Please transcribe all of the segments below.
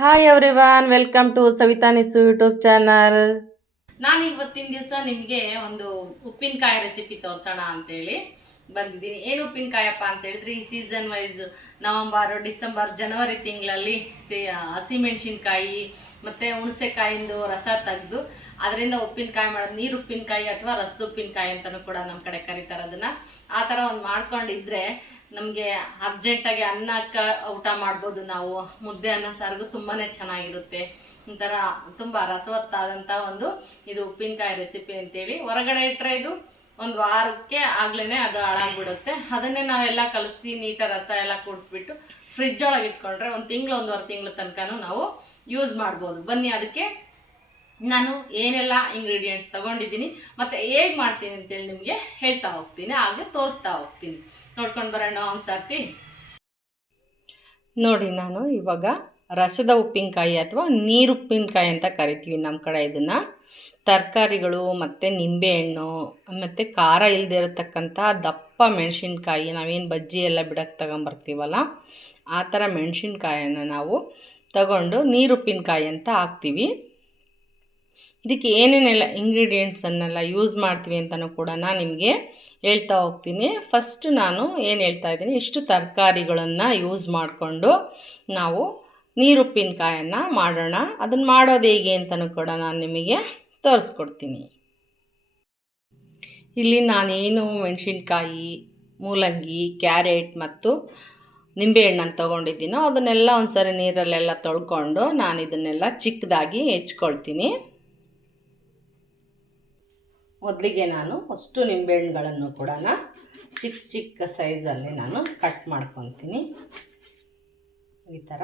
Hi everyone welcome to Savita Nisu YouTube channel ನಾನು ಇವತ್ತಿನ ದಿವಸ ನಿಮಗೆ ಒಂದು ಉಪ್ಪಿನಕಾಯಿ ರೆಸಿಪಿ ತೋರಿಸೋಣ ಅಂತೇಳಿ ಬಂದಿದ್ದೀನಿ. ಏನು ಉಪ್ಪಿನಕಾಯಪ್ಪ ಅಂತ ಹೇಳಿದ್ರೆ ಈ ಸೀಸನ್ ವೈಸ್ ನವಂಬರ್, ಡಿಸೆಂಬರ್, ಜನವರಿ ತಿಂಗಳಲ್ಲಿ ಸಿ ಹಸಿಮೆಣಸಿನ್ಕಾಯಿ ಮತ್ತು ಹುಣಸೆಕಾಯಿಂದು ರಸ ತೆಗೆದು ಅದರಿಂದ ಉಪ್ಪಿನಕಾಯಿ ಮಾಡೋದು, ನೀರು ಉಪ್ಪಿನಕಾಯಿ ಅಥವಾ ರಸದ ಉಪ್ಪಿನಕಾಯಿ ಅಂತಲೂ ಕೂಡ ನಮ್ಮ ಕಡೆ ಕರೀತಾರೆ ಅದನ್ನು. ಆ ಥರ ಒಂದು ಮಾಡ್ಕೊಂಡಿದ್ರೆ ನಮಗೆ ಅರ್ಜೆಂಟಾಗಿ ಅನ್ನಕ್ಕೆ ಊಟ ಮಾಡ್ಬೋದು ನಾವು. ಮುದ್ದೆ ಅನ್ನ, ಸಾರಿಗೂ ತುಂಬಾ ಚೆನ್ನಾಗಿರುತ್ತೆ. ಒಂಥರ ತುಂಬ ರಸವತ್ತಾದಂಥ ಒಂದು ಇದು ಉಪ್ಪಿನಕಾಯಿ ರೆಸಿಪಿ ಅಂತೇಳಿ. ಹೊರಗಡೆ ಇಟ್ಟರೆ ಇದು ಒಂದು ವಾರಕ್ಕೆ ಆಗ್ಲೇ ಅದು ಹಾಳಾಗ್ಬಿಡುತ್ತೆ. ಅದನ್ನೇ ನಾವೆಲ್ಲ ಕಲಸಿ ನೀಟಾಗಿ ರಸ ಎಲ್ಲ ಕೂಡಿಸ್ಬಿಟ್ಟು ಫ್ರಿಜ್ ಒಳಗೆ ಇಟ್ಕೊಂಡ್ರೆ ಒಂದು ತಿಂಗಳು, ಒಂದುವರೆ ತಿಂಗಳ ತನಕನೂ ನಾವು ಯೂಸ್ ಮಾಡ್ಬೋದು. ಬನ್ನಿ, ಅದಕ್ಕೆ ನಾನು ಏನೆಲ್ಲ ಇಂಗ್ರೀಡಿಯೆಂಟ್ಸ್ ತಗೊಂಡಿದ್ದೀನಿ, ಮತ್ತು ಹೇಗೆ ಮಾಡ್ತೀನಿ ಅಂತೇಳಿ ನಿಮಗೆ ಹೇಳ್ತಾ ಹೋಗ್ತೀನಿ, ಹಾಗೆ ತೋರಿಸ್ತಾ ಹೋಗ್ತೀನಿ. ನೋಡ್ಕೊಂಡು ಬರೋಣ ಒಂದು ಸರ್ತಿ. ನೋಡಿ ನಾನು ಇವಾಗ ರಸದ ಉಪ್ಪಿನಕಾಯಿ ಅಥವಾ ನೀರು ಉಪ್ಪಿನಕಾಯಿ ಅಂತ ಕರಿತೀವಿ ನಮ್ಮ ಕಡೆ ಇದನ್ನು. ತರಕಾರಿಗಳು ಮತ್ತು ನಿಂಬೆಹಣ್ಣು, ಮತ್ತು ಖಾರ ಇಲ್ಲದೆ ಇರತಕ್ಕಂಥ ದಪ್ಪ ಮೆಣಸಿನ್ಕಾಯಿ, ನಾವೇನು ಬಜ್ಜಿ ಎಲ್ಲ ಬಿಡಕ್ಕೆ ತಗೊಂಬರ್ತೀವಲ್ಲ, ಆ ಥರ ಮೆಣಸಿನ್ಕಾಯನ್ನು ನಾವು ತಗೊಂಡು ನೀರು ಉಪ್ಪಿನಕಾಯಿ ಅಂತ ಹಾಕ್ತೀವಿ. ಇದಕ್ಕೆ ಏನೇನೆಲ್ಲ ಇಂಗ್ರೀಡಿಯೆಂಟ್ಸನ್ನೆಲ್ಲ ಯೂಸ್ ಮಾಡ್ತೀವಿ ಅಂತಲೂ ಕೂಡ ನಾನು ನಿಮಗೆ ಹೇಳ್ತಾ ಹೋಗ್ತೀನಿ. ಫಸ್ಟ್ ನಾನು ಏನು ಹೇಳ್ತಾ ಇದ್ದೀನಿ? ಇಷ್ಟು ತರಕಾರಿಗಳನ್ನು ಯೂಸ್ ಮಾಡಿಕೊಂಡು ನಾವು ನೀರುಪ್ಪಿನಕಾಯನ್ನು ಮಾಡೋಣ. ಅದನ್ನು ಮಾಡೋದು ಹೇಗೆ ಅಂತಲೂ ಕೂಡ ನಾನು ನಿಮಗೆ ತೋರಿಸ್ಕೊಡ್ತೀನಿ. ಇಲ್ಲಿ ನಾನೇನು ಮೆಣಸಿನ್ಕಾಯಿ, ಮೂಲಂಗಿ, ಕ್ಯಾರೆಟ್ ಮತ್ತು ನಿಂಬೆಹಣ್ಣನ್ನು ತೊಗೊಂಡಿದ್ದೀನೋ ಅದನ್ನೆಲ್ಲ ಒಂದು ಸರಿ ನೀರಲ್ಲೆಲ್ಲ ತೊಳ್ಕೊಂಡು ನಾನು ಇದನ್ನೆಲ್ಲ ಚಿಕ್ಕದಾಗಿ ಹೆಚ್ಕೊಳ್ತೀನಿ. ಮೊದಲಿಗೆ ನಾನು ಅಷ್ಟು ನಿಂಬೆಹಣ್ಣುಗಳನ್ನು ಕೂಡ ಚಿಕ್ಕ ಚಿಕ್ಕ ಸೈಜಲ್ಲಿ ನಾನು ಕಟ್ ಮಾಡ್ಕೊತೀನಿ. ಈ ಥರ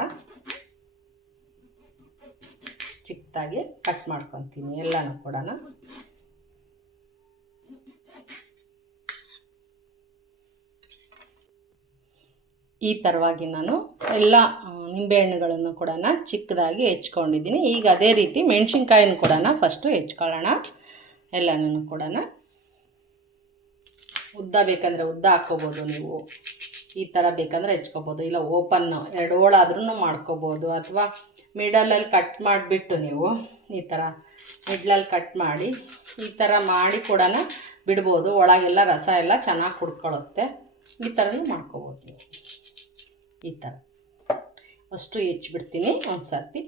ಚಿಕ್ಕದಾಗಿ ಕಟ್ ಮಾಡ್ಕೊತೀನಿ ಎಲ್ಲನೂ ಕೂಡ ಈ ಥರವಾಗಿ ನಾನು ಎಲ್ಲ ನಿಂಬೆಹಣ್ಣುಗಳನ್ನು ಕೂಡ ಚಿಕ್ಕದಾಗಿ ಹೆಚ್ಕೊಂಡಿದ್ದೀನಿ. ಈಗ ಅದೇ ರೀತಿ ಮೆಣಸಿನ್ಕಾಯಿನ ಕೂಡ ಫಸ್ಟು ಹೆಚ್ಕೊಳ್ಳೋಣ. ಎಲ್ಲನೂ ಕೂಡ ಉದ್ದ ಬೇಕಂದರೆ ಉದ್ದ ಹಾಕ್ಕೋಬೋದು ನೀವು. ಈ ಥರ ಬೇಕಂದರೆ ಹೆಚ್ಕೋಬೋದು. ಇಲ್ಲ ಓಪನ್ ಎರಡು ಹೋಳಾದ್ರೂ ಮಾಡ್ಕೋಬೋದು. ಅಥವಾ ಮಿಡಲಲ್ಲಿ ಕಟ್ ಮಾಡಿಬಿಟ್ಟು ನೀವು ಈ ಥರ ಮಿಡ್ಲಲ್ಲಿ ಕಟ್ ಮಾಡಿ ಈ ಥರ ಮಾಡಿ ಕೂಡ ಬಿಡ್ಬೋದು. ಒಳಗೆಲ್ಲ ರಸ ಎಲ್ಲ ಚೆನ್ನಾಗಿ ಕುಡ್ಕೊಳ್ಳುತ್ತೆ ಈ ಥರನೂ ಮಾಡ್ಕೋಬೋದು ನೀವು. ಈ ಥರ ಅಷ್ಟು ಹೆಚ್ಚಿಬಿಡ್ತೀನಿ ಒಂದು ಸರ್ತಿ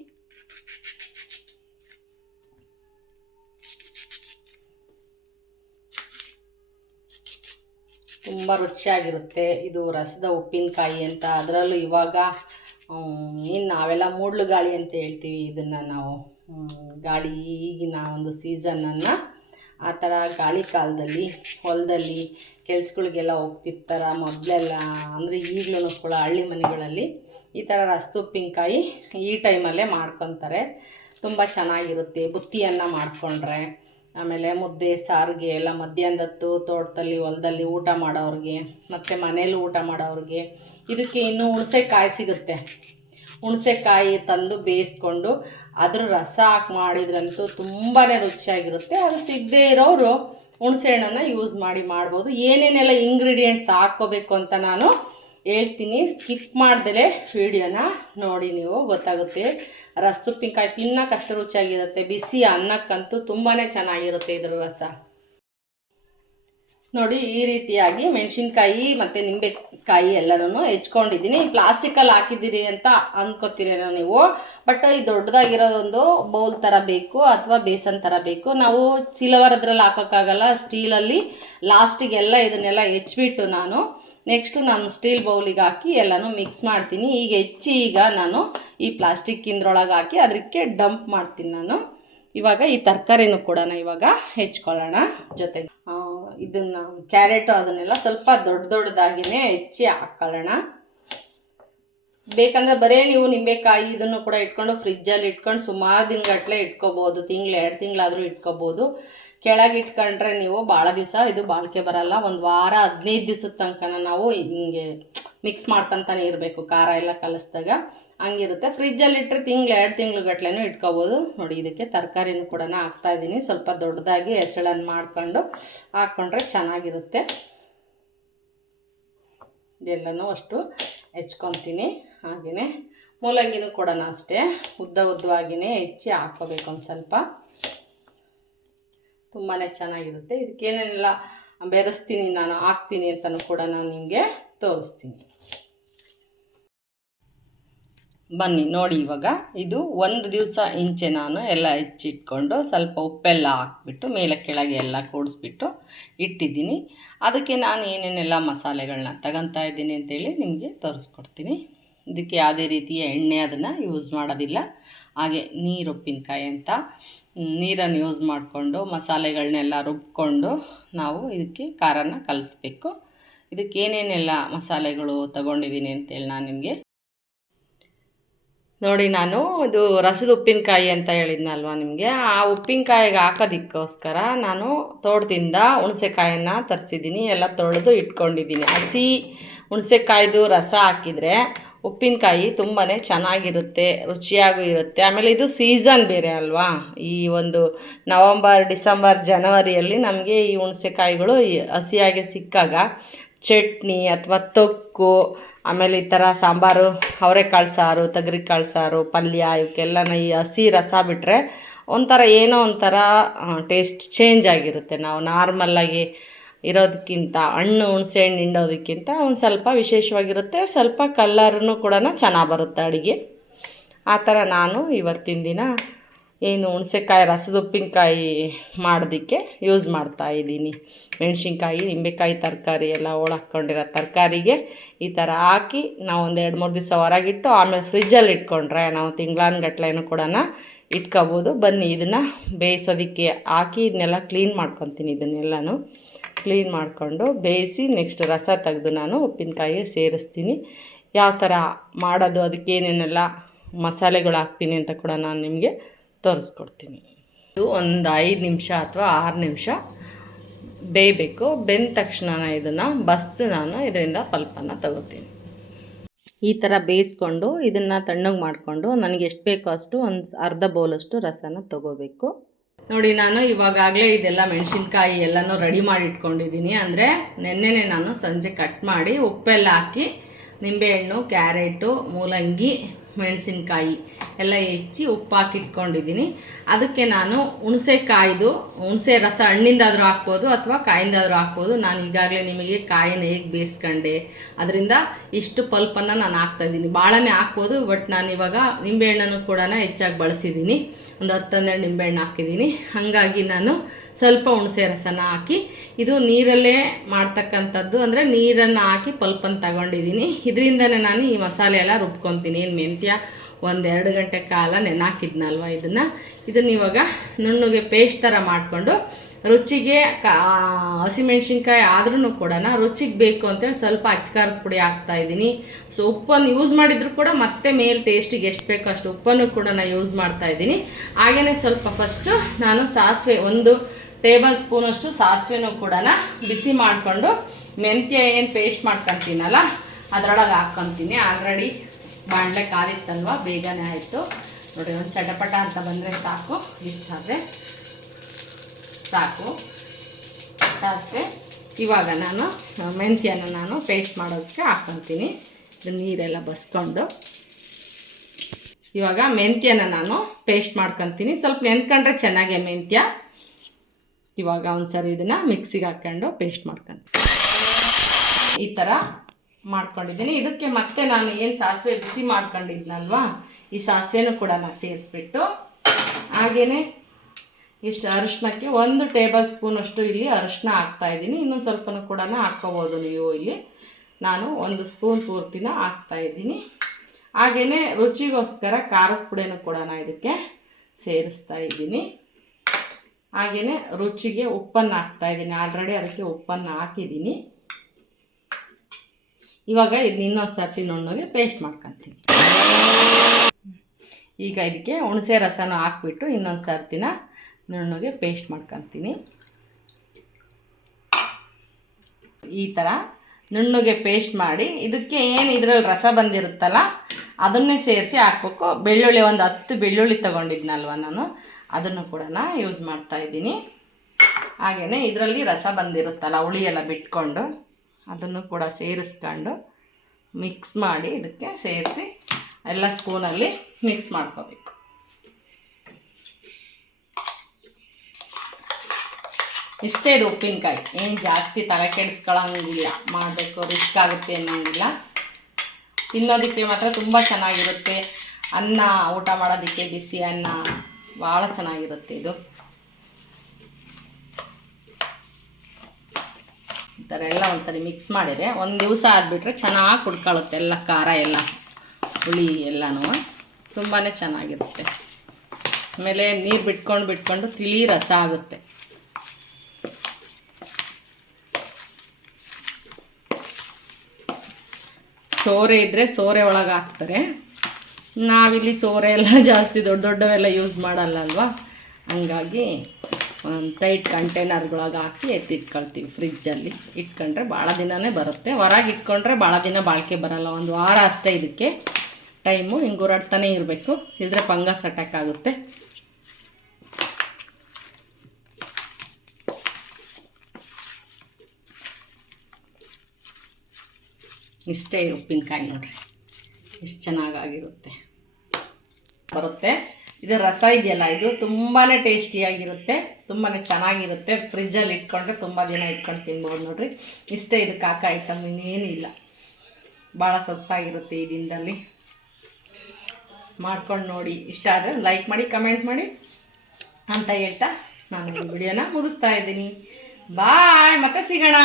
ತುಂಬ ರುಚಿಯಾಗಿರುತ್ತೆ. ಇದು ರಸದ ಉಪ್ಪಿನಕಾಯಿ ಅಂತ. ಅದರಲ್ಲೂ ಇವಾಗ ಏನು ನಾವೆಲ್ಲ ಮೂಡ್ಲು ಗಾಳಿ ಅಂತ ಹೇಳ್ತೀವಿ ಇದನ್ನು ನಾವು. ಗಾಳಿ ಈಗಿನ ಒಂದು ಸೀಸನನ್ನು ಆ ಥರ ಗಾಳಿ ಕಾಲದಲ್ಲಿ, ಹೊಲದಲ್ಲಿ ಕೆಲ್ಸಗಳಿಗೆಲ್ಲ ಹೋಗ್ತಿರ್ತಾರ ಮೊದಲೆಲ್ಲ ಅಂದರೆ ಈಗಲೂ ಕೂಡ ಹಳ್ಳಿ ಮನೆಗಳಲ್ಲಿ ಈ ಥರ ರಸದ ಉಪ್ಪಿನಕಾಯಿ ಈ ಟೈಮಲ್ಲೇ ಮಾಡ್ಕೊತಾರೆ. ತುಂಬ ಚೆನ್ನಾಗಿರುತ್ತೆ ಬುತ್ತಿಯನ್ನು ಮಾಡಿಕೊಂಡ್ರೆ. ಆಮೇಲೆ ಮುದ್ದೆ, ಸಾರಿಗೆ ಎಲ್ಲ ಮಧ್ಯಾಹ್ನದತ್ತು ತೋಟದಲ್ಲಿ, ಹೊಲದಲ್ಲಿ ಊಟ ಮಾಡೋರಿಗೆ, ಮತ್ತು ಮನೇಲಿ ಊಟ ಮಾಡೋರಿಗೆ. ಇದಕ್ಕೆ ಇನ್ನೂ ಹುಣಸೆಕಾಯಿ ಸಿಗುತ್ತೆ. ಹುಣಸೆಕಾಯಿ ತಂದು ಬೇಯಿಸ್ಕೊಂಡು ಅದ್ರ ರಸ ಹಾಕಿ ಮಾಡಿದ್ರಂತೂ ತುಂಬಾ ರುಚಿಯಾಗಿರುತ್ತೆ. ಅದು ಸಿಗದೇ ಇರೋರು ಹುಣಸೆಹಣ್ಣನ್ನು ಯೂಸ್ ಮಾಡಿ ಮಾಡ್ಬೋದು. ಏನೇನೆಲ್ಲ ಇಂಗ್ರೀಡಿಯೆಂಟ್ಸ್ ಹಾಕ್ಕೋಬೇಕು ಅಂತ ನಾನು ಹೇಳ್ತೀನಿ. ಸ್ಕಿಪ್ ಮಾಡಿದ್ರೆ ವಿಡಿಯೋನ ನೋಡಿ ನೀವು, ಗೊತ್ತಾಗುತ್ತೆ. ರಸ್ತುಪ್ಪಿನಕಾಯಿ ತಿನ್ನೋಕೆ ಅಷ್ಟು ರುಚಿಯಾಗಿರುತ್ತೆ. ಬಿಸಿ ಅನ್ನಕ್ಕಂತೂ ತುಂಬಾ ಚೆನ್ನಾಗಿರುತ್ತೆ ಇದ್ರ ರಸ. ನೋಡಿ, ಈ ರೀತಿಯಾಗಿ ಮೆಣಸಿನ್ಕಾಯಿ ಮತ್ತು ನಿಂಬೆಕಾಯಿ ಎಲ್ಲನೂ ಹೆಚ್ಕೊಂಡಿದ್ದೀನಿ. ಪ್ಲಾಸ್ಟಿಕಲ್ಲಿ ಹಾಕಿದ್ದೀರಿ ಅಂತ ಅಂದ್ಕೋತೀರೇನೋ ನೀವು. ಬಟ್ ಈ ದೊಡ್ಡದಾಗಿರೋದೊಂದು ಬೌಲ್ ಥರ ಬೇಕು ಅಥವಾ ಬೇಸನ್ ಥರ ಬೇಕು. ನಾವು ಸಿಲ್ವರ್ ಅದ್ರಲ್ಲಿ ಹಾಕೋಕ್ಕಾಗಲ್ಲ ಸ್ಟೀಲಲ್ಲಿ ಲಾಸ್ಟಿಗೆಲ್ಲ ಇದನ್ನೆಲ್ಲ ಹೆಚ್ಚಿಬಿಟ್ಟು ನಾನು ನೆಕ್ಸ್ಟು ನಾನು ಸ್ಟೀಲ್ ಬೌಲಿಗೆ ಹಾಕಿ ಎಲ್ಲನೂ ಮಿಕ್ಸ್ ಮಾಡ್ತೀನಿ. ಈಗ ಹೆಚ್ಚಿ ಈಗ ನಾನು ಈ ಪ್ಲಾಸ್ಟಿಕ್ಕಿಂದ್ರೊಳಗೆ ಹಾಕಿ ಅದಕ್ಕೆ ಡಂಪ್ ಮಾಡ್ತೀನಿ ನಾನು. ಇವಾಗ ಈ ತರಕಾರಿನೂ ಕೂಡ ಇವಾಗ ಹೆಚ್ಕೊಳ್ಳೋಣ ಜೊತೆಗೆ. ಇದನ್ನು ಕ್ಯಾರೆಟು ಅದನ್ನೆಲ್ಲ ಸ್ವಲ್ಪ ದೊಡ್ಡ ದೊಡ್ಡದಾಗಿನೇ ಹೆಚ್ಚಿ ಹಾಕ್ಕೊಳ್ಳೋಣ ಬೇಕಂದ್ರೆ ಬರೀ ನೀವು ನಿಂಬೆಕಾಯಿ ಇದನ್ನು ಕೂಡ ಇಟ್ಕೊಂಡು ಫ್ರಿಜ್ಜಲ್ಲಿ ಇಟ್ಕೊಂಡು ಸುಮಾರು ದಿನಗಟ್ಟಲೆ ಇಟ್ಕೋಬೋದು. ತಿಂಗಳು, ಎರಡು ತಿಂಗಳಾದರೂ ಇಟ್ಕೋಬೋದು. ಕೆಳಗೆ ಇಟ್ಕೊಂಡ್ರೆ ನೀವು ಭಾಳ ದಿವಸ ಇದು ಬಾಳಿಕೆ ಬರಲ್ಲ. ಒಂದು ವಾರ, ಹದಿನೈದು ದಿವಸದ ತನಕ ನಾವು ಹಿಂಗೆ ಮಿಕ್ಸ್ ಮಾಡ್ಕೊತಾನೆ ಇರಬೇಕು. ಖಾರ ಎಲ್ಲ ಕಲಿಸ್ದಾಗ ಹಂಗಿರುತ್ತೆ. ಫ್ರಿಜ್ಜಲ್ಲಿ ಇಟ್ಟರೆ ತಿಂಗಳು, ಎರಡು ತಿಂಗಳು ಗಟ್ಲೆನೂ ಇಟ್ಕೋಬೋದು. ನೋಡಿ ಇದಕ್ಕೆ ತರಕಾರಿನೂ ಕೂಡ ಹಾಕ್ತಾ ಇದ್ದೀನಿ ಸ್ವಲ್ಪ ದೊಡ್ಡದಾಗಿ ಹೆಸಳನ್ನು ಮಾಡಿಕೊಂಡು ಹಾಕ್ಕೊಂಡ್ರೆ ಚೆನ್ನಾಗಿರುತ್ತೆ. ಇದೆಲ್ಲನೂ ಅಷ್ಟು ಹೆಚ್ಕೊತೀನಿ. ಹಾಗೆಯೇ ಮೂಲಂಗಿನೂ ಕೂಡ ಅಷ್ಟೇ. ಉದ್ದ ಉದ್ದವಾಗಿಯೇ ಹೆಚ್ಚಿ ಹಾಕ್ಕೋಬೇಕು ಒಂದು ಸ್ವಲ್ಪ. ತುಂಬಾ ಚೆನ್ನಾಗಿರುತ್ತೆ. ಇದಕ್ಕೇನೇನೆಲ್ಲ ಬೆರೆಸ್ತೀನಿ ನಾನು, ಹಾಕ್ತೀನಿ ಅಂತಲೂ ಕೂಡ ನಾನು ನಿಮಗೆ ತೋರಿಸ್ತೀನಿ. ಬನ್ನಿ, ನೋಡಿ ಇವಾಗ. ಇದು ಒಂದು ದಿವಸ ಇಂಚೆ ನಾನು ಎಲ್ಲ ಹೆಚ್ಚಿಟ್ಕೊಂಡು ಸ್ವಲ್ಪ ಉಪ್ಪೆಲ್ಲ ಹಾಕ್ಬಿಟ್ಟು ಮೇಲೆ ಕೆಳಗೆ ಎಲ್ಲ ಕೂಡಿಸ್ಬಿಟ್ಟು ಇಟ್ಟಿದ್ದೀನಿ. ಅದಕ್ಕೆ ನಾನು ಏನೇನೆಲ್ಲ ಮಸಾಲೆಗಳನ್ನ ತಗೊತಾ ಇದ್ದೀನಿ ಅಂತೇಳಿ ನಿಮಗೆ ತೋರಿಸ್ಕೊಡ್ತೀನಿ. ಇದಕ್ಕೆ ಯಾವುದೇ ರೀತಿಯ ಎಣ್ಣೆ ಅದನ್ನು ಯೂಸ್ ಮಾಡೋದಿಲ್ಲ. ಹಾಗೆ ನೀರು ಉಪ್ಪಿನಕಾಯಿ ಅಂತ ನೀರನ್ನು ಯೂಸ್ ಮಾಡಿಕೊಂಡು ಮಸಾಲೆಗಳನ್ನೆಲ್ಲ ರುಬ್ಕೊಂಡು ನಾವು ಇದಕ್ಕೆ ಖಾರನ ಕಲಿಸ್ಬೇಕು. ಇದಕ್ಕೆ ಏನೇನೆಲ್ಲ ಮಸಾಲೆಗಳು ತಗೊಂಡಿದ್ದೀನಿ ಅಂತೇಳಿ ನಾನು ನಿಮಗೆ. ನೋಡಿ ನಾನು ಇದು ರಸದ ಉಪ್ಪಿನಕಾಯಿ ಅಂತ ಹೇಳಿದ್ನಲ್ವ ನಿಮಗೆ. ಆ ಉಪ್ಪಿನಕಾಯಿಗೆ ಹಾಕೋದಕ್ಕೋಸ್ಕರ ನಾನು ತೋಟದಿಂದ ಹುಣಸೆಕಾಯನ್ನು ತರಿಸಿದ್ದೀನಿ. ಎಲ್ಲ ತೊಳೆದು ಇಟ್ಕೊಂಡಿದ್ದೀನಿ. ಹಸಿ ಹುಣಸೆಕಾಯ್ದು ರಸ ಹಾಕಿದರೆ ಉಪ್ಪಿನಕಾಯಿ ತುಂಬಾ ಚೆನ್ನಾಗಿರುತ್ತೆ, ರುಚಿಯಾಗೂ ಇರುತ್ತೆ. ಆಮೇಲೆ ಇದು ಸೀಸನ್ ಬೇರೆ ಅಲ್ವಾ? ಈ ಒಂದು ನವಂಬರ್, ಡಿಸೆಂಬರ್, ಜನವರಿಯಲ್ಲಿ ನಮಗೆ ಈ ಹುಣಸೆಕಾಯಿಗಳು ಹಸಿಯಾಗಿ ಸಿಕ್ಕಾಗ ಚಟ್ನಿ ಅಥವಾ ತೊಕ್ಕು, ಆಮೇಲೆ ಈ ಥರ ಸಾಂಬಾರು, ಅವರೆಕಾಳು ಸಾರು, ತೊಗರಿಕಾಳು ಸಾರು, ಪಲ್ಯ, ಇವಕ್ಕೆಲ್ಲನ ಈ ಹಸಿ ರಸ ಬಿಟ್ಟರೆ ಒಂಥರ ಏನೋ ಒಂಥರ ಟೇಸ್ಟ್ ಚೇಂಜ್ ಆಗಿರುತ್ತೆ. ನಾವು ನಾರ್ಮಲ್ಲಾಗಿ ಇರೋದಕ್ಕಿಂತ ಹಣ್ಣು ಹುಣಸೆ ಹಣ್ಣು ಹಿಂಡೋದಕ್ಕಿಂತ ಒಂದು ಸ್ವಲ್ಪ ವಿಶೇಷವಾಗಿರುತ್ತೆ. ಸ್ವಲ್ಪ ಕಲ್ಲರೂ ಕೂಡ ಚೆನ್ನಾಗಿ ಬರುತ್ತೆ ಅಡುಗೆ. ಆ ಥರ ನಾನು ಇವತ್ತಿನ ದಿನ ಏನು ಹುಣಸೆಕಾಯಿ ರಸದ ಉಪ್ಪಿನಕಾಯಿ ಮಾಡೋದಕ್ಕೆ ಯೂಸ್ ಮಾಡ್ತಾ ಇದ್ದೀನಿ. ಮೆಣಸಿನ್ಕಾಯಿ, ನಿಂಬೆಕಾಯಿ ತರಕಾರಿ ಎಲ್ಲ ಹಾಕ್ಕೊಂಡಿರೋ ತರಕಾರಿಗೆ ಈ ಥರ ಹಾಕಿ ನಾವು ಒಂದು ಎರಡು ಮೂರು ದಿವಸ ಹೊರಗಿಟ್ಟು ಆಮೇಲೆ ಫ್ರಿಜ್ಜಲ್ಲಿ ಇಟ್ಕೊಂಡ್ರೆ ನಾವು ತಿಂಗಳಾನ್ಗಟ್ಲೆನೂ ಕೂಡ ಇಟ್ಕೋಬೋದು. ಬನ್ನಿ, ಇದನ್ನು ಬೇಯಿಸೋದಕ್ಕೆ ಹಾಕಿ, ಇದನ್ನೆಲ್ಲ ಕ್ಲೀನ್ ಮಾಡ್ಕೊತೀನಿ ಇದನ್ನೆಲ್ಲನೂ. ಕ್ಲೀನ್ ಮಾಡಿಕೊಂಡು ಬೇಯಿಸಿ ನೆಕ್ಸ್ಟ್ ರಸ ತೆಗೆದು ನಾನು ಉಪ್ಪಿನಕಾಯಿಗೆ ಸೇರಿಸ್ತೀನಿ. ಯಾವ ಥರ ಮಾಡೋದು, ಅದಕ್ಕೆ ಏನೇನೆಲ್ಲ ಮಸಾಲೆಗಳು ಹಾಕ್ತೀನಿ ಅಂತ ಕೂಡ ನಾನು ನಿಮಗೆ ತೋರಿಸ್ಕೊಡ್ತೀನಿ. ಇದು ಒಂದು ಐದು ನಿಮಿಷ ಅಥವಾ ಆರು ನಿಮಿಷ ಬೇಯಬೇಕು. ಬೆಂದ ತಕ್ಷಣ ಇದನ್ನು ಬಸ್ತು ನಾನು ಇದರಿಂದ ಪಲ್ಪನ್ನು ತಗೋತೀನಿ. ಈ ಥರ ಬೇಯಿಸ್ಕೊಂಡು ಇದನ್ನು ತಣ್ಣಗೆ ಮಾಡಿಕೊಂಡು ನನಗೆ ಎಷ್ಟು ಬೇಕೋ ಅಷ್ಟು ಒಂದು ಅರ್ಧ ಬೌಲಷ್ಟು ರಸನ ತಗೋಬೇಕು. ನೋಡಿ, ನಾನು ಇವಾಗಲೇ ಇದೆಲ್ಲ ಮೆಣಸಿನ್ಕಾಯಿ ಎಲ್ಲನೂ ರೆಡಿ ಮಾಡಿ ಇಟ್ಕೊಂಡಿದ್ದೀನಿ ಅಂದರೆ ನೆನ್ನೆನೆ ನಾನು ಸಂಜೆ ಕಟ್ ಮಾಡಿ ಉಪ್ಪೆಲ್ಲ ಹಾಕಿ ನಿಂಬೆಹಣ್ಣು, ಕ್ಯಾರೆಟು, ಮೂಲಂಗಿ, ಮೆಣಸಿನ್ಕಾಯಿ ಎಲ್ಲ ಹೆಚ್ಚಿ ಉಪ್ಪು ಹಾಕಿ ಇಟ್ಕೊಂಡಿದ್ದೀನಿ ಅದಕ್ಕೆ ನಾನು ಹುಣಸೆಕಾಯ್ದು, ಹುಣಸೆ ರಸ ಹಣ್ಣಿಂದಾದರೂ ಹಾಕ್ಬೋದು ಅಥವಾ ಕಾಯಿಂದಾದರೂ ಹಾಕ್ಬೋದು. ನಾನು ಈಗಾಗಲೇ ನಿಮಗೆ ಕಾಯಿನ ಹೇಗೆ ಬೇಯಿಸ್ಕೊಂಡೆ, ಅದರಿಂದ ಇಷ್ಟು ಪಲ್ಪನ್ನು ನಾನು ಹಾಕ್ತಾಯಿದ್ದೀನಿ ಭಾಳನೇ ಹಾಕ್ಬೋದು, ಬಟ್ ನಾನು ಇವಾಗ ನಿಂಬೆಹಣ್ಣನ್ನು ಕೂಡ ಹೆಚ್ಚಾಗಿ ಬಳಸಿದ್ದೀನಿ. ಒಂದು ಹತ್ತು ಹನ್ನೆರಡು ನಿಂಬೆಹಣ್ಣು ಹಾಕಿದ್ದೀನಿ. ಹಾಗಾಗಿ ನಾನು ಸ್ವಲ್ಪ ಹುಣಸೆ ರಸನ ಹಾಕಿ, ಇದು ನೀರಲ್ಲೇ ಮಾಡ್ತಕ್ಕಂಥದ್ದು, ಅಂದರೆ ನೀರನ್ನು ಹಾಕಿ ಪಲ್ಪನ್ನು ತಗೊಂಡಿದ್ದೀನಿ. ಇದರಿಂದನೇ ನಾನು ಈ ಮಸಾಲೆ ಎಲ್ಲ ರುಬ್ಕೊತೀನಿ. ಏನು ಮೆಂತ್ಯ, ಒಂದೆರಡು ಗಂಟೆ ಕಾಲ ನೆನಾಕಿದ್ನಲ್ವ ಇದನ್ನು. ಇದನ್ನು ಇವಾಗ ನುಣ್ಣಗೆ ಪೇಸ್ಟ್ ಥರ ಮಾಡಿಕೊಂಡು ರುಚಿಗೆ ಕಾ ಹಸಿಮೆಣ್ಸಿನ್ಕಾಯಿ ಆದ್ರೂ ಕೂಡ ರುಚಿಗೆ ಬೇಕು ಅಂತೇಳಿ ಸ್ವಲ್ಪ ಅಚ್ಕಾರದ ಪುಡಿ ಹಾಕ್ತಾ ಇದ್ದೀನಿ. ಸೊ ಉಪ್ಪನ್ನು ಯೂಸ್ ಮಾಡಿದ್ರು ಕೂಡ ಮತ್ತೆ ಮೇಲೆ ಟೇಸ್ಟಿಗೆ ಎಷ್ಟು ಬೇಕೋ ಅಷ್ಟು ಉಪ್ಪನ್ನು ಕೂಡ ನಾನು ಯೂಸ್ ಮಾಡ್ತಾ ಇದ್ದೀನಿ. ಹಾಗೆಯೇ ಸ್ವಲ್ಪ ಫಸ್ಟು ನಾನು ಸಾಸಿವೆ ಒಂದು ಟೇಬಲ್ ಸ್ಪೂನಷ್ಟು ಸಾಸಿವೆನೂ ಕೂಡ ಬಿಸಿ ಮಾಡಿಕೊಂಡು ಮೆಂತ್ಯ ಏನು ಪೇಸ್ಟ್ ಮಾಡ್ಕೊತೀನಲ್ಲ ಅದರೊಳಗೆ ಹಾಕ್ಕೊತೀನಿ ಆಲ್ರೆಡಿ ಬಾಣಲೆ ಕಾದಿತ್ತಲ್ವ, ಬೇಗನೆ ಆಯಿತು. ನೋಡಿ, ಒಂದು ಚಟಪಟ ಅಂತ ಬಂದರೆ ಸಾಕು ಇಷ್ಟಾದರೆ ಸಾಕು. ಸಾಸಿವೆ ಇವಾಗ ನಾನು ಮೆಂತ್ಯನ ನಾನು ಪೇಸ್ಟ್ ಮಾಡೋದಕ್ಕೆ ಹಾಕ್ಕೊತೀನಿ. ಇದು ನೀರೆಲ್ಲ ಬಸ್ಕೊಂಡು. ಇವಾಗ ಮೆಂತ್ಯನ ನಾನು ಪೇಸ್ಟ್ ಮಾಡ್ಕೊತೀನಿ. ಸ್ವಲ್ಪ ನೆನ್ಕೊಂಡ್ರೆ ಚೆನ್ನಾಗೆ ಮೆಂತ್ಯ. ಇವಾಗ ಒಂದು ಸರಿ ಇದನ್ನು ಮಿಕ್ಸಿಗೆ ಹಾಕ್ಕೊಂಡು ಪೇಸ್ಟ್ ಮಾಡ್ಕೊತೀನಿ. ಈ ಥರ ಮಾಡ್ಕೊಂಡಿದ್ದೀನಿ. ಇದಕ್ಕೆ ಮತ್ತೆ ನಾನು ಏನು ಸಾಸಿವೆ ಬಿಸಿ ಮಾಡ್ಕೊಂಡಿದ್ನಲ್ವಾ? ಈ ಸಾಸಿವೆನೂ ಕೂಡ ನಾನು ಸೇರಿಸ್ಬಿಟ್ಟು ಹಾಗೆಯೇ ಇಷ್ಟು ಅರಿಶಿನಕ್ಕೆ ಒಂದು ಟೇಬಲ್ ಸ್ಪೂನಷ್ಟು ಇಲ್ಲಿ ಅರಿಶಿನ ಹಾಕ್ತಾಯಿದ್ದೀನಿ ಇನ್ನೊಂದು ಸ್ವಲ್ಪನೂ ಕೂಡ ಹಾಕ್ಕೋಬೋದು ನೀವು ಇಲ್ಲಿ. ನಾನು ಒಂದು ಸ್ಪೂನ್ ಪೂರ್ತಿನ ಹಾಕ್ತಾಯಿದ್ದೀನಿ ಹಾಗೆಯೇ ರುಚಿಗೋಸ್ಕರ ಖಾರದ ಪುಡಿನೂ ಕೂಡ ಇದಕ್ಕೆ ಸೇರಿಸ್ತಾ ಇದ್ದೀನಿ. ಹಾಗೆಯೇ ರುಚಿಗೆ ಉಪ್ಪನ್ನು ಹಾಕ್ತಾಯಿದ್ದೀನಿ ಆಲ್ರೆಡಿ ಅದಕ್ಕೆ ಉಪ್ಪನ್ನು ಹಾಕಿದ್ದೀನಿ. ಇವಾಗ ಇದನ್ನ ಇನ್ನೊಂದು ಸರ್ತಿ ನುಣ್ಣಗೆ ಪೇಸ್ಟ್ ಮಾಡ್ಕೊತೀನಿ. ಈಗ ಇದಕ್ಕೆ ಹುಣಸೆ ರಸನ ಹಾಕ್ಬಿಟ್ಟು ಇನ್ನೊಂದು ಸರ್ತಿನ ನುಣ್ಣಗೆ ಪೇಸ್ಟ್ ಮಾಡ್ಕೊತೀನಿ. ಈ ಥರ ನುಣ್ಣಗೆ ಪೇಸ್ಟ್ ಮಾಡಿ, ಇದಕ್ಕೆ ಏನು ಇದರಲ್ಲಿ ರಸ ಬಂದಿರುತ್ತಲ್ಲ, ಅದನ್ನೇ ಸೇರಿಸಿ ಹಾಕ್ಬೇಕು. ಬೆಳ್ಳುಳ್ಳಿ ಒಂದು ಹತ್ತು ಬೆಳ್ಳುಳ್ಳಿ ತೊಗೊಂಡಿದ್ನಲ್ವ ನಾನು, ಅದನ್ನು ಕೂಡ ಯೂಸ್ ಮಾಡ್ತಾ ಇದ್ದೀನಿ. ಹಾಗೆಯೇ ಇದರಲ್ಲಿ ರಸ ಬಂದಿರುತ್ತಲ್ಲ, ಹುಳಿ ಎಲ್ಲ ಬಿಟ್ಕೊಂಡು, ಅದನ್ನು ಕೂಡ ಸೇರಿಸ್ಕೊಂಡು ಮಿಕ್ಸ್ ಮಾಡಿ ಇದಕ್ಕೆ ಸೇರಿಸಿ, ಎಲ್ಲ ಸ್ಪೂನಲ್ಲಿ ಮಿಕ್ಸ್ ಮಾಡ್ಕೋಬೇಕು. ಇಷ್ಟೇ ಇದು ಉಪ್ಪಿನಕಾಯಿ. ಏನು ಜಾಸ್ತಿ ತಲೆ ಕೆಡಿಸ್ಕೊಳ್ಳೋಂಗಿಲ್ಲ ಮಾಡಬೇಕು ರಿಸ್ಕ್ ಆಗುತ್ತೆ ಅನ್ನೋಂಗಿಲ್ಲ. ತಿನ್ನೋದಕ್ಕೆ ಮಾತ್ರ ತುಂಬ ಚೆನ್ನಾಗಿರುತ್ತೆ. ಅನ್ನ, ಊಟ ಮಾಡೋದಕ್ಕೆ ಬಿಸಿ ಅನ್ನ ಭಾಳ ಚೆನ್ನಾಗಿರುತ್ತೆ ಇದು. ಈ ಥರ ಎಲ್ಲ ಒಂದ್ಸರಿ ಮಿಕ್ಸ್ ಮಾಡಿದರೆ ಒಂದು ದಿವಸ ಆದ್ಬಿಟ್ರೆ ಚೆನ್ನಾಗಿ ಕುಡ್ಕೊಳ್ಳುತ್ತೆ ಎಲ್ಲ ಖಾರ ಎಲ್ಲ, ಹುಳಿ ಎಲ್ಲನೂ. ತುಂಬಾ ಚೆನ್ನಾಗಿರುತ್ತೆ. ಆಮೇಲೆ ನೀರು ಬಿಟ್ಕೊಂಡು ಬಿಟ್ಕೊಂಡು ತಿಳಿ ರಸ ಆಗುತ್ತೆ. ಸೋರೆ ಇದ್ದರೆ ಸೋರೆ ಒಳಗೆ ಹಾಕ್ತಾರೆ. ನಾವಿಲ್ಲಿ ಸೋರೆ ಎಲ್ಲ ಜಾಸ್ತಿ ದೊಡ್ಡ ದೊಡ್ಡವೆಲ್ಲ ಯೂಸ್ ಮಾಡಲ್ಲ ಅಲ್ವಾ ಹಂಗಾಗಿ ಒಂದು ಟೈಟ್ ಕಂಟೈನರ್ಗಳೊಳಗೆ ಹಾಕಿ ಎತ್ತಿಟ್ಕೊಳ್ತೀವಿ ಫ್ರಿಜ್ಜಲ್ಲಿ ಇಟ್ಕೊಂಡ್ರೆ ಭಾಳ ದಿನವೇ ಬರುತ್ತೆ. ಹೊರಗೆ ಇಟ್ಕೊಂಡ್ರೆ ಭಾಳ ದಿನ ಬಾಳಿಕೆ ಬರಲ್ಲ. ಒಂದು ವಾರ ಅಷ್ಟೇ ಇದಕ್ಕೆ. ಟೈಮು ಹಿಂಗೆ ಗುರಾಡ್ತಾನೆ ಇರಬೇಕು. ಇದ್ರೆ ಫಂಗಸ್ ಅಟ್ಯಾಕ್ ಆಗುತ್ತೆ. ಇಷ್ಟೇ ಉಪ್ಪಿನಕಾಯಿ ನೋಡಿರಿ. ಇಷ್ಟು ಚೆನ್ನಾಗಾಗಿರುತ್ತೆ. ಬರುತ್ತೆ. ಇದು ರಸ ಇದೆಯಲ್ಲ, ಇದು ತುಂಬಾ ಟೇಸ್ಟಿಯಾಗಿರುತ್ತೆ ತುಂಬಾ ಚೆನ್ನಾಗಿರುತ್ತೆ. ಫ್ರಿಜ್ಜಲ್ಲಿ ಇಟ್ಕೊಂಡ್ರೆ ತುಂಬ ದಿನ ಇಟ್ಕೊಂಡು ತಿನ್ಬೋದು ನೋಡಿರಿ. ಇಷ್ಟೇ ಇದಕ್ಕೆ ಕಾಕ ಐಟಮ್ ಇನ್ನೇನು ಇಲ್ಲ. ಭಾಳ ಸೊಗಸಾಗಿರುತ್ತೆ ಈ ದಿನದಲ್ಲಿ. ಮಾಡ್ಕೊಂಡು ನೋಡಿ. ಇಷ್ಟ ಆದರೆ ಲೈಕ್ ಮಾಡಿ ಕಮೆಂಟ್ ಮಾಡಿ ಅಂತ ಹೇಳ್ತಾ ನಾನು ವಿಡಿಯೋನ ಮುಗಿಸ್ತಾ ಇದ್ದೀನಿ. ಬಾಯ್ ಮತ್ತೆ ಸಿಗೋಣ.